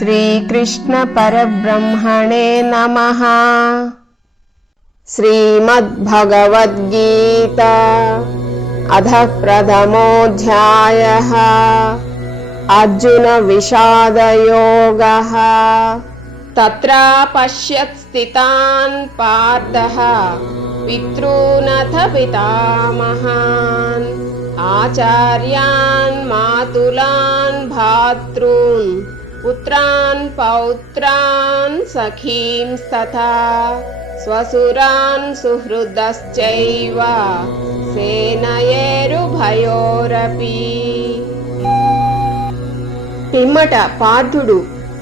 శ్రీకృష్ణ పరబ్రహ్మణే నమః. శ్రీమద్భగవద్గీత అథ ప్రథమోऽధ్యాయః. అర్జున విషాదయోగః. తత్ర పశ్యత్ స్థితాన్ పార్థః పితॄనథ పితామహాన్ ఆచార్యాన్ మాతులాన్ భ్రాతॄన్ పుత్రాన్ పౌత్రాన్ సఖీంస్తథా స్వసురాన్ సుహృదశ్చైవ సేనయేరుభయోరపి. పిమ్మట పార్థుడు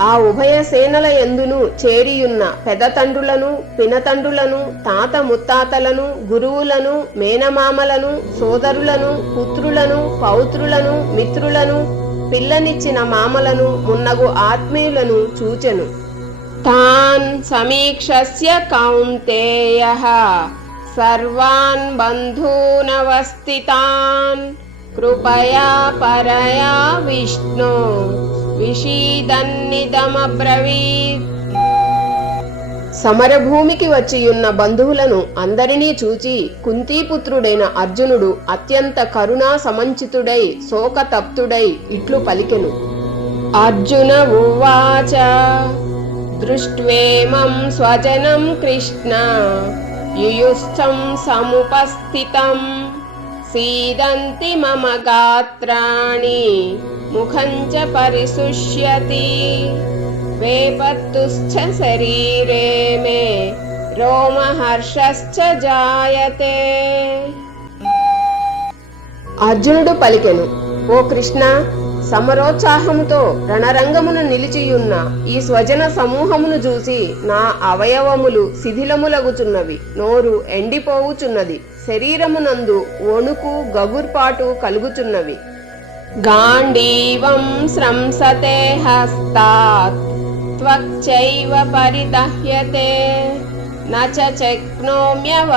ఆ ఉభయ సేనల యందును చేరియున్న పెదతండ్రులను పినతండ్రులను తాత ముత్తాతలను గురువులను మేనమామలను సోదరులను పుత్రులను పౌత్రులను మిత్రులను పిల్లనిచ్చిన మామలను మున్నగు ఆత్మీయులను చూచెను. తాన్ సమీక్షస్య కౌంతేయః సర్వాన్ బంధూనవస్థితాన్ కృపయా పరయా విష్ణు విషీదన్నిదమబ్రవీత్. సమరభూమికి వచ్చియున్న బంధువులను అందరినీ చూచి కుంతీపుత్రుడైన అర్జునుడు అత్యంత కరుణా సమంచితుడై శోకతప్తుడై ఇట్లు పలికెను. అర్జున ఉవాచ దృష్ట్వేమం స్వజనం కృష్ణ యుయుస్థం సముపస్థితం సీదంతి మమ గాత్రాణి ముఖం చ పరిశుష్యతి వేపత్తుశ్చ శరీరే మే రోమహర్షశ్చ జాయతే. అర్జునుడు పలికెను, ఓ కృష్ణ, సమరోత్సాహముతో రణరంగమును నిలిచియున్న ఈ స్వజన సమూహమును చూసి నా అవయవములు శిథిలములగుచున్నవి, నోరు ఎండిపోవుచున్నది, శరీరమునందు వణుకు గగుర్పాటు కలుగుచున్నవి. గాండీవం స్రంసతే హస్తాత్ త్వక్చైవ పరిదహ్యతే నచ శక్నోమ్యవస్థాతుం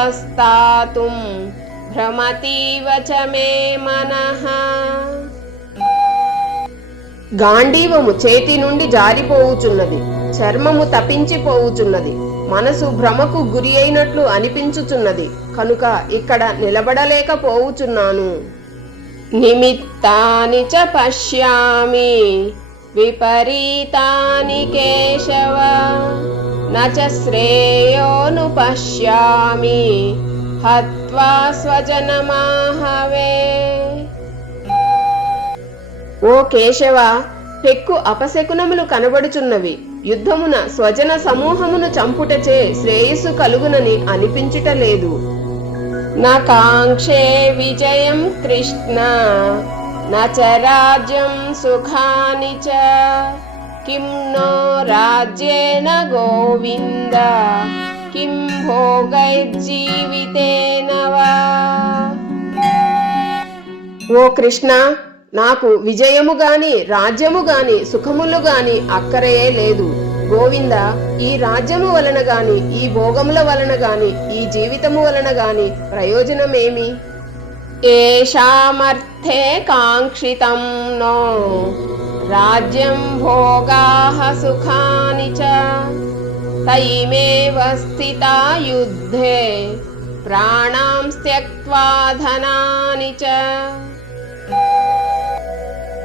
భ్రమతీవ చ మే మనః. గాంధీవము చేతి నుండి జారిపోవుచున్నది, చర్మము తపించిపోవుచున్నది, మనసు భ్రమకు గురి అయినట్లు అనిపించుచున్నది, కనుక ఇక్కడ నిలబడలేకపోవుచున్నాను. నిమిత్తాని చ పశ్యామి విపరీతాని కేశవ నచ శ్రేయోను పశ్యామి హత్వా స్వజనమాహవే. ఓ కేశవ, పెక్కు అపశకునములు కనబడుచున్నవి, యుద్ధమున స్వజన సమూహమును చంపుటచే శ్రేయస్సు కలుగునని అనిపించుటలేదు. నా కాంక్షే విజయం కృష్ణ నచ రాజ్యం సుఖాని చ కిం నో రాజ్యేన గోవింద కిం భోగైర్జీవితేన వా. ఓ కృష్ణ, నాకు విజయము గాని రాజ్యము గాని సుఖములు గాని అక్కరయే లేదు. గోవింద, ఈ రాజ్యము వలన గాని ఈ భోగముల వలన గాని ఈ జీవితము వలన గాని ప్రయోజనమేమి? ఏషామర్థే కాంక్షితం నో రాజ్యం భోగాః సుఖాని చ తైమేవ స్థితా యుద్ధే ప్రాణాం త్యక్త్వా ధనాని చ.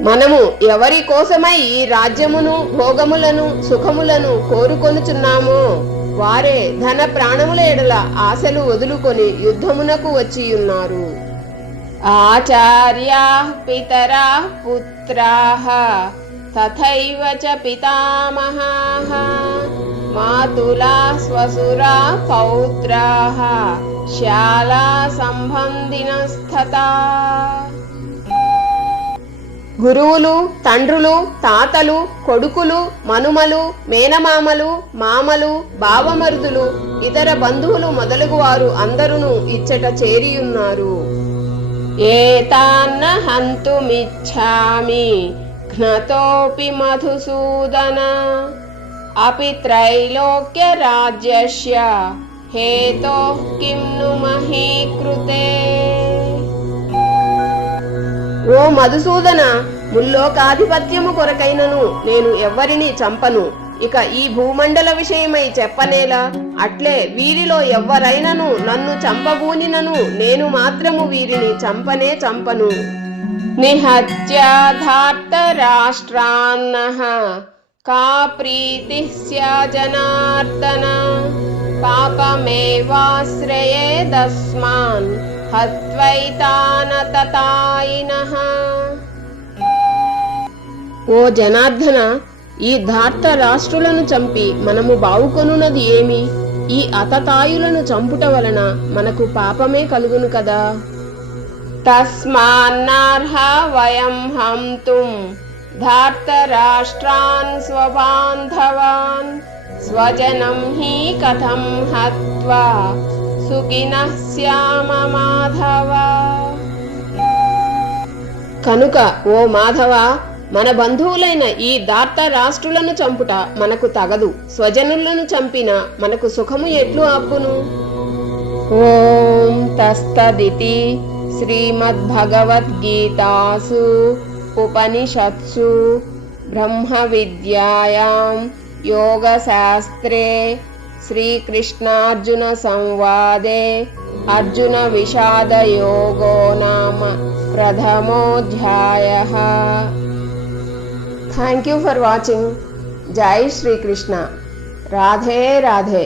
మనము ఎవరి కోసమై ఈ రాజ్యమును భోగములను సుఖములను కోరుకొనుచున్నామో వారే ధన ప్రాణముల ఎడల ఆశలు వదులుకొని యుద్ధమునకు వచ్చియున్నారు. ఆచార్యాః పితరాః పుత్రాః తథైవ చ పితామహాః మాతులాః శ్వశురాః పౌత్రాః శాలా సంబంధినస్తథా. గురువులు, తండ్రులు, తాతలు, కొడుకులు, మనుమలు, మేనమామలు, మామలు, బావమరుదులు, ఇతర బంధువులు మొదలగు వారు అందరూ ఇచ్చట చేరియున్నారు. ఏతాన్న హంతుమిచ్ఛామి ఘ్నతోపి మధుసూదన అపి త్రైలోక్య రాజ్యస్య హేతోః కిం ను మహీకృతే. ఓ మధుసూదన, ముల్లోకాధిపత్యము కొరకైనను నేను ఎవ్వరిని చంపను. ఇక ఈ భూమండల విషయమై చెప్పనేలా. అట్లే వీరిలో ఎవ్వరైనను నన్ను చంపబూనినను నేను మాత్రము వీరిని చంపనే చంపను. నిహత్యాధార్తరాష్ట్రాన్నః కా ప్రీతిః స్యా జనార్దన పాపమేవాశ్రయేదస్మాన్ హత్వైతానతతాయినః. ఓ జనార్దన, ఈ ధార్త రాష్ట్రులను చంపి మనము బావుకొనున్నది ఏమి? ఈ అతతాయులను చంపుట వలన మనకు పాపమే కలుగును కదా. తస్మాన్నర్హ వయం హంతుం ధార్త రాష్ట్రాన్ స్వబాంధవాన్ స్వజనం హి కథం హత్వా సుఖినః స్యామ మాధవ. కనుక ఓ మాధవ, మన బంధువులైన ఈ ధార్త రాష్ట్రులను చంపుట మనకు తగదు. స్వజనులను చంపిన మనకు సుఖము ఎట్లు అబ్బును? ఓం తస్తదితి శ్రీమద్భగవద్గీతాసు ఉపనిషత్సు బ్రహ్మ విద్యాయాం యోగశాస్త్రే శ్రీకృష్ణార్జున సంవాదే అర్జున విషాద యోగో నామ ప్రథమోధ్యాయః. Thank you for watching. Jai Shri Krishna. Radhe Radhe.